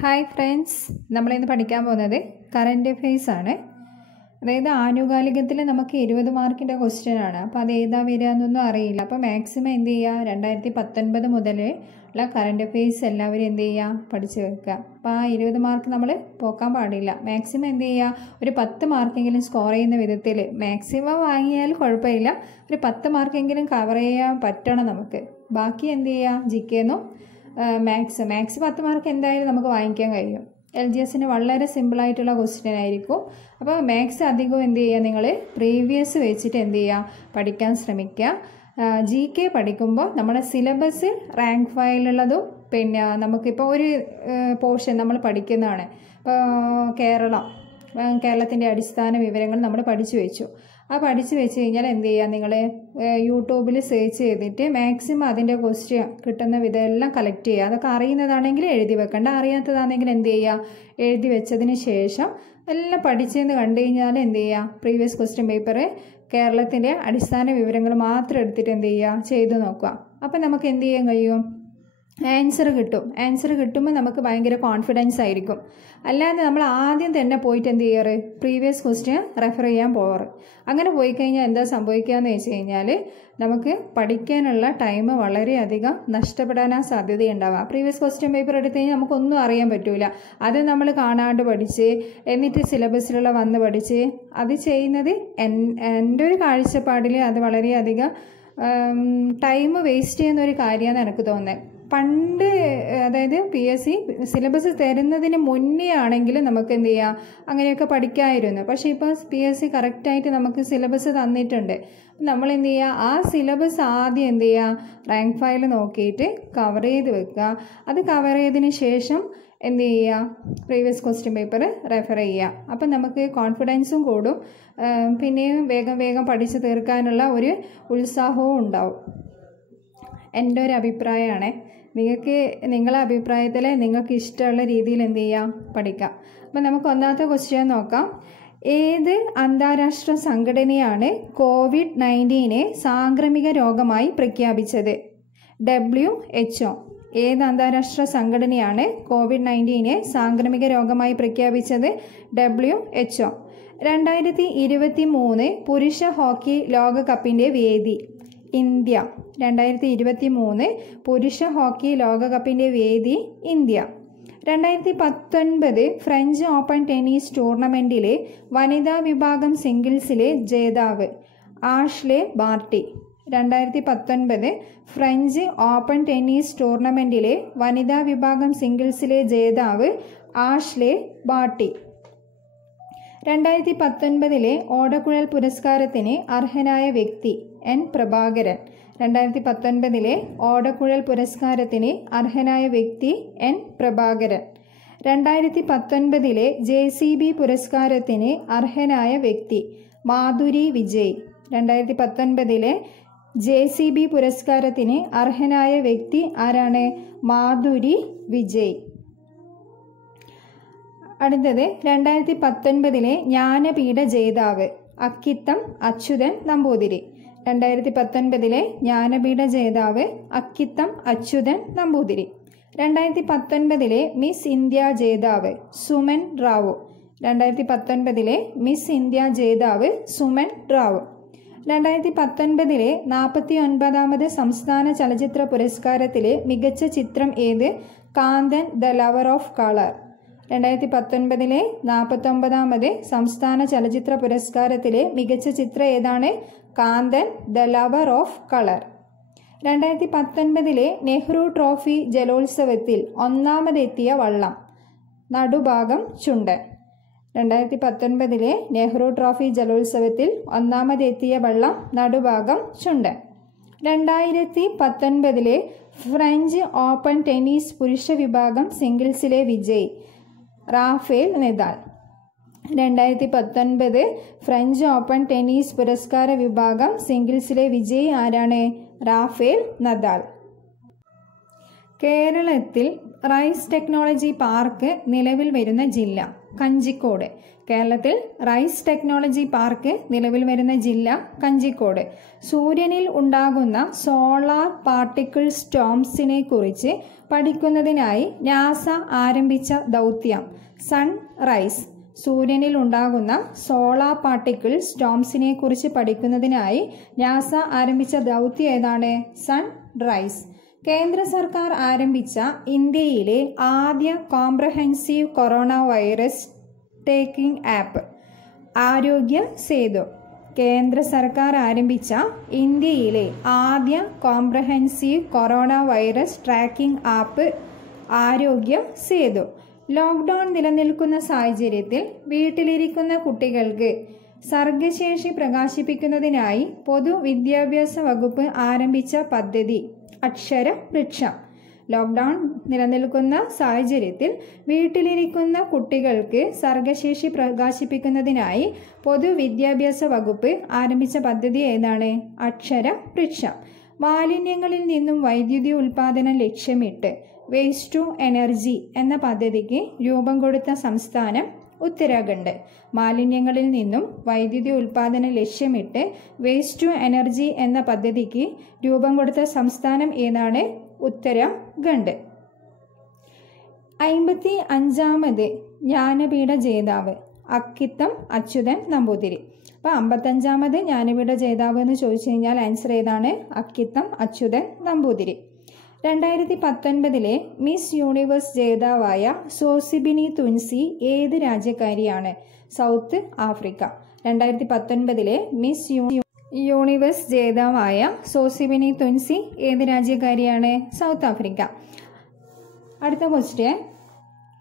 Hi friends, നമ്മളിന്ന് പഠിക്കാൻ പോകുന്നത് കറൻറ്റ് അഫെയർസ് ആണ്. അതായത് ആനുകാലികത്തിൽ നമുക്ക് 20 മാർക്കിൻ്റെ ക്വസ്റ്റ്യൻ ആണ്. അപ്പോൾ അത് ഏതാ വരിക എന്നൊന്നും അറിയില്ല. അപ്പോൾ മാക്സിമം എന്ത് ചെയ്യുക, 2019 മുതൽ ഉള്ള കറൻറ്റ് അഫെയർസ് എല്ലാവരും എന്ത് ചെയ്യുക, പഠിച്ചു വെക്കുക. അപ്പോൾ ആ 20 മാർക്ക് നമ്മൾ പോക്കാൻ പാടില്ല. മാക്സിമം എന്ത് ചെയ്യുക, ഒരു 10 മാർക്കെങ്കിലും സ്കോർ ചെയ്യുന്ന വിധത്തിൽ മാക്സിമം വാങ്ങിയാൽ കുഴപ്പമില്ല, ഒരു 10 മാർക്കെങ്കിലും കവർ ചെയ്യാൻ പറ്റണം നമുക്ക്. ബാക്കി എന്ത് ചെയ്യുക, ജിക്കെന്നും മാത്സ് 10 മാർക്ക് എന്തായാലും നമുക്ക് വാങ്ങിക്കാൻ കഴിയും. LGSന് വളരെ സിമ്പിളായിട്ടുള്ള ക്വസ്റ്റ്യൻ ആയിരിക്കും. അപ്പോൾ മാത്സ് അധികം എന്ത് ചെയ്യുക, നിങ്ങൾ പ്രീവിയസ് വെച്ചിട്ട് എന്ത് ചെയ്യുക, പഠിക്കാൻ ശ്രമിക്കുക. GK പഠിക്കുമ്പോൾ നമ്മുടെ സിലബസ് റാങ്ക് ഫയലുള്ളതും പിന്നെ നമുക്കിപ്പോൾ ഒരു പോർഷൻ നമ്മൾ പഠിക്കുന്നതാണ്. ഇപ്പോൾ കേരളത്തിൻ്റെ അടിസ്ഥാന വിവരങ്ങൾ നമ്മൾ പഠിച്ചു വെച്ചു. ആ പഠിച്ചു വെച്ച് കഴിഞ്ഞാൽ എന്ത് ചെയ്യുക, നിങ്ങൾ യൂട്യൂബിൽ സെർച്ച് ചെയ്തിട്ട് മാക്സിമം അതിൻ്റെ ക്വസ്റ്റ്യൻ കിട്ടുന്ന വിധം എല്ലാം കളക്ട് ചെയ്യുക. അതൊക്കെ അറിയുന്നതാണെങ്കിൽ എഴുതി വെക്കേണ്ട, അറിയാത്തതാണെങ്കിൽ എന്ത് ചെയ്യുക, എഴുതി വെച്ചതിന് ശേഷം എല്ലാം പഠിച്ചെന്ന് കണ്ടു കഴിഞ്ഞാൽ എന്ത് ചെയ്യുക, പ്രീവിയസ് ക്വസ്റ്റ്യൻ പേപ്പർ കേരളത്തിൻ്റെ അടിസ്ഥാന വിവരങ്ങൾ മാത്രം എടുത്തിട്ട് എന്ത് ചെയ്യുക, ചെയ്തു നോക്കുക. അപ്പം നമുക്ക് എന്ത് ചെയ്യാൻ കഴിയും, ആൻസർ കിട്ടുമ്പോൾ നമുക്ക് ഭയങ്കര കോൺഫിഡൻസ് ആയിരിക്കും. അല്ലാതെ നമ്മൾ ആദ്യം തന്നെ പോയിട്ട് എന്ത് ചെയ്യാറ്, പ്രീവിയസ് ക്വസ്റ്റ്യൻ റെഫർ ചെയ്യാൻ പോകാറ്. അങ്ങനെ പോയി കഴിഞ്ഞാൽ എന്താ സംഭവിക്കുക എന്ന് വെച്ച് കഴിഞ്ഞാൽ നമുക്ക് പഠിക്കാനുള്ള ടൈം വളരെയധികം നഷ്ടപ്പെടാനാ സാധ്യതയുണ്ടാവുക. പ്രീവിയസ് ക്വസ്റ്റ്യൻ പേപ്പർ എടുത്ത് കഴിഞ്ഞാൽ നമുക്കൊന്നും അറിയാൻ പറ്റില്ല. അത് നമ്മൾ കാണാണ്ട് പഠിച്ച് എന്നിട്ട് സിലബസിലുള്ള വന്ന് പഠിച്ച് അത് ചെയ്യുന്നത് എൻ്റെ ഒരു കാഴ്ചപ്പാടിൽ അത് വളരെയധികം ടൈം വേസ്റ്റ് ചെയ്യുന്ന ഒരു കാര്യമാണ് എനിക്ക് തോന്നുന്നത്. പണ്ട് അതായത് PSC സിലബസ് തരുന്നതിന് മുന്നേ ആണെങ്കിൽ നമുക്ക് എന്ത് ചെയ്യാം, അങ്ങനെയൊക്കെ പഠിക്കാമായിരുന്നു. പക്ഷേ ഇപ്പോൾ PSC കറക്റ്റായിട്ട് നമുക്ക് സിലബസ് തന്നിട്ടുണ്ട്. നമ്മൾ എന്ത് ചെയ്യുക, ആ സിലബസ് ആദ്യം എന്ത് ചെയ്യുക, റാങ്ക് ഫയൽ നോക്കിയിട്ട് കവർ ചെയ്ത് വെക്കുക. അത് കവർ ചെയ്തതിന് ശേഷം എന്ത് ചെയ്യുക, പ്രീവിയസ് ക്വസ്റ്റ്യൻ പേപ്പർ റെഫർ ചെയ്യുക. അപ്പം നമുക്ക് കോൺഫിഡൻസും കൂടും, പിന്നെയും വേഗം പഠിച്ച് തീർക്കാനുള്ള ഒരു ഉത്സാഹവും ഉണ്ടാവും. എൻ്റെ ഒരു അഭിപ്രായമാണ്. നിങ്ങളെ അഭിപ്രായത്തിൽ നിങ്ങൾക്ക് ഇഷ്ടമുള്ള രീതിയിൽ എന്ത് ചെയ്യാം, പഠിക്കാം. അപ്പം നമുക്ക് ഒന്നാമത്തെ ക്വസ്റ്റ്യൻ നോക്കാം. ഏത് അന്താരാഷ്ട്ര സംഘടനയാണ് COVID-19 സാംക്രമിക രോഗമായി പ്രഖ്യാപിച്ചത്? WHO. ഏത് അന്താരാഷ്ട്ര സംഘടനയാണ് COVID-19 സാംക്രമിക രോഗമായി പ്രഖ്യാപിച്ചത്? WHO. 2023 പുരുഷ ഹോക്കി ലോകകപ്പിൻ്റെ വേദി? ഇന്ത്യ. 2023 പുരുഷ ഹോക്കി ലോകകപ്പിൻ്റെ വേദി ഇന്ത്യ. 2019 ഫ്രഞ്ച് ഓപ്പൺ ടെന്നീസ് ടൂർണമെൻറ്റിലെ വനിതാ വിഭാഗം സിംഗിൾസിലെ ജേതാവ്? Ashleigh Barty. 2019 French Open tennis ടൂർണമെൻറ്റിലെ വനിതാ വിഭാഗം സിംഗിൾസിലെ ജേതാവ് ആഷ്ലെ ബാർട്ടി. 2019 ഓടക്കുഴൽ പുരസ്കാരത്തിന് അർഹനായ വ്യക്തി? N. പ്രഭാകരൻ. 2019 ഓടക്കുഴൽ പുരസ്കാരത്തിന് അർഹനായ വ്യക്തി N. പ്രഭാകരൻ. 2019 JCB പുരസ്കാരത്തിന് അർഹനായ വ്യക്തി? മാധുരി വിജയ്. 2019 JCB പുരസ്കാരത്തിന് അർഹനായ വ്യക്തി ആരാണ്? മാധുരി വിജയ്. അടുത്തത് 2019 ജ്ഞാനപീഠ ജേതാവ്? അക്കിത്തം അച്യുതൻ നമ്പൂതിരി. 2019 ജ്ഞാനപീഠ ജേതാവ് അക്കിത്തം അച്യുതൻ നമ്പൂതിരി. 2019 മിസ് ഇന്ത്യ ജേതാവ്? സുമൻ റാവു. 2019 മിസ് ഇന്ത്യ ജേതാവ് സുമൻ റാവു. 2019 49ാമത് സംസ്ഥാന ചലച്ചിത്ര പുരസ്കാരത്തിലെ മികച്ച ചിത്രം ഏത്? Kanthan the lover of colour. 2019 49ാമത് സംസ്ഥാന ചലച്ചിത്ര പുരസ്കാരത്തിലെ മികച്ച ചിത്രം ഏതാണ്? Kanthan the lover of colour. 2019 Nehru trophy ജലോത്സവത്തിൽ ഒന്നാമതെത്തിയ വള്ളം? നടുഭാഗം ചുണ്ടൻ. 2019 നെഹ്റു ട്രോഫി ജലോത്സവത്തിൽ ഒന്നാമതെത്തിയ വള്ളം Nadubhagam Chundan. 2019 French Open tennis പുരുഷ വിഭാഗം സിംഗിൾസിലെ വിജയ്? Rafael Nadal. 2019 French Open tennis പുരസ്കാര വിഭാഗം സിംഗിൾസിലെ വിജയ് ആരാണ്? Rafael Nadal. കേരളത്തിൽ റൈസ് ടെക്നോളജി പാർക്ക് നിലവിൽ വരുന്ന ജില്ല കഞ്ചിക്കോട്. കേരളത്തിൽ റൈസ് ടെക്നോളജി പാർക്ക് നിലവിൽ വരുന്ന ജില്ല കഞ്ചിക്കോട്. സൂര്യനിൽ ഉണ്ടാകുന്ന സോളാർ പാർട്ടിക്കിൾ സ്റ്റോംസിനെ കുറിച്ച് പഠിക്കുന്നതിനായി നാസ ആരംഭിച്ച ദൗത്യം സൺറൈസ്. സൂര്യനിൽ ഉണ്ടാകുന്ന സോളാർ പാർട്ടിക്കിൾ സ്റ്റോംസിനെ കുറിച്ച് പഠിക്കുന്നതിനായി നാസ ആരംഭിച്ച ദൗത്യം ഏതാണ്? സൺറൈസ്. കേന്ദ്ര സർക്കാർ ആരംഭിച്ച ഇന്ത്യയിലെ ആദ്യ comprehensive corona virus tracking app ആരോഗ്യ സേതു. കേന്ദ്ര സർക്കാർ ആരംഭിച്ച ഇന്ത്യയിലെ ആദ്യ comprehensive corona virus tracking app ആരോഗ്യ സേതു. ലോക്ക്ഡൗൺ നിലനിൽക്കുന്ന സാഹചര്യത്തിൽ വീട്ടിലിരിക്കുന്ന കുട്ടികൾക്ക് സർഗശേഷി പ്രകാശിപ്പിക്കുന്നതിനായി പൊതുവിദ്യാഭ്യാസ വകുപ്പ് ആരംഭിച്ച പദ്ധതി അക്ഷരവൃക്ഷം. ലോക്ക്ഡൗൺ നിലനിൽക്കുന്ന സാഹചര്യത്തിൽ വീട്ടിലിരിക്കുന്ന കുട്ടികൾക്ക് സർഗശേഷി പ്രകാശിപ്പിക്കുന്നതിനായി പൊതുവിദ്യാഭ്യാസ വകുപ്പ് ആരംഭിച്ച പദ്ധതി ഏതാണ്? അക്ഷരവൃക്ഷം. മാലിന്യങ്ങളിൽ നിന്നും വൈദ്യുതി ഉൽപാദനം ലക്ഷ്യമിട്ട് വേസ്റ്റ് ടു എനർജി എന്ന പദ്ധതിക്ക് രൂപം കൊടുത്ത സംസ്ഥാനം ഉത്തരാഖണ്ഡ്. മാലിന്യങ്ങളിൽ നിന്നും വൈദ്യുതി ഉൽപാദനം ലക്ഷ്യമിട്ട് വേസ്റ്റ് ടു എനർജി എന്ന പദ്ധതിക്ക് രൂപം കൊടുത്ത സംസ്ഥാനം ഏതാണ്? ഉത്തരാഖണ്ഡ്. 55ാമത് ജ്ഞാനപീഠ ജേതാവ് അക്കിത്തം അച്യുതൻ നമ്പൂതിരി. അപ്പോൾ 55ാമത് ജ്ഞാനപീഠ ജേതാവ് എന്ന് ചോദിച്ചു കഴിഞ്ഞാൽ ആൻസർ ഏതാണ്? അക്കിത്തം അച്യുതൻ നമ്പൂതിരി. 2019 മിസ് യൂണിവേഴ്സ് ജേതാവായ സോസിബിനി തുൻസി ഏത് രാജ്യക്കാരിയാണ്? South Africa. 2019 മിസ് യൂണിവേഴ്സ് ജേതാവായ സോസിബിനി തുൻസി ഏത് രാജ്യക്കാരിയാണ്? South Africa. അടുത്ത ക്വസ്റ്റ്യൻ,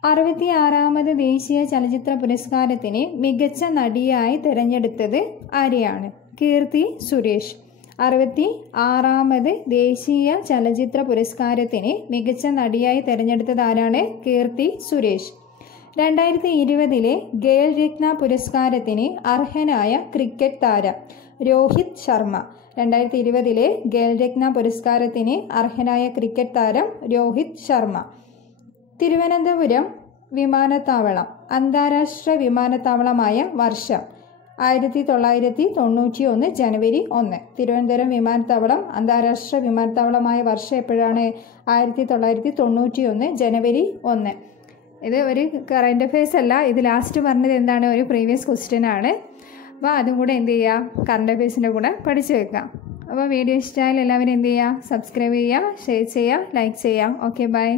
66ാമത് ദേശീയ ചലച്ചിത്ര പുരസ്കാരത്തിന് മികച്ച നടിയായി തിരഞ്ഞെടുത്തത് ആരെയാണ്? കീർത്തി സുരേഷ്. 66ാമത് ദേശീയ ചലച്ചിത്ര പുരസ്കാരത്തിന് മികച്ച നടിയായി തിരഞ്ഞെടുത്തത് ആരാണ്? കീർത്തി സുരേഷ്. 2020 ഖേൽ രത്ന പുരസ്കാരത്തിന് അർഹനായ ക്രിക്കറ്റ് താരം രോഹിത് ശർമ്മ. 2020 ഖേൽ രത്ന പുരസ്കാരത്തിന് അർഹനായ ക്രിക്കറ്റ് താരം രോഹിത് ശർമ്മ. തിരുവനന്തപുരം വിമാനത്താവളം അന്താരാഷ്ട്ര വിമാനത്താവളമായ വർഷം 1991 ജനുവരി 1. തിരുവനന്തപുരം വിമാനത്താവളം അന്താരാഷ്ട്ര വിമാനത്താവളമായ വർഷം എപ്പോഴാണ്? 1991 ജനുവരി 1. ഇത് ഒരു കറണ്ട് അഫയേഴ്സ് അല്ല, ഇത് ലാസ്റ്റ് പറഞ്ഞത് എന്താണ്? ഒരു പ്രീവിയസ് ക്വസ്റ്റ്യൻ ആണ്. അപ്പോൾ അതും കൂടെ എന്ത് ചെയ്യുക? കറണ്ട് അഫയേഴ്സിൻ്റെ കൂടെ പഠിച്ചു വെക്കാം. അപ്പോൾ വീഡിയോ ഇഷ്ടമായാൽ എല്ലാവരും എന്ത് ചെയ്യുക? സബ്സ്ക്രൈബ് ചെയ്യുക, ഷെയർ ചെയ്യുക, ലൈക്ക് ചെയ്യുക. Okay, by.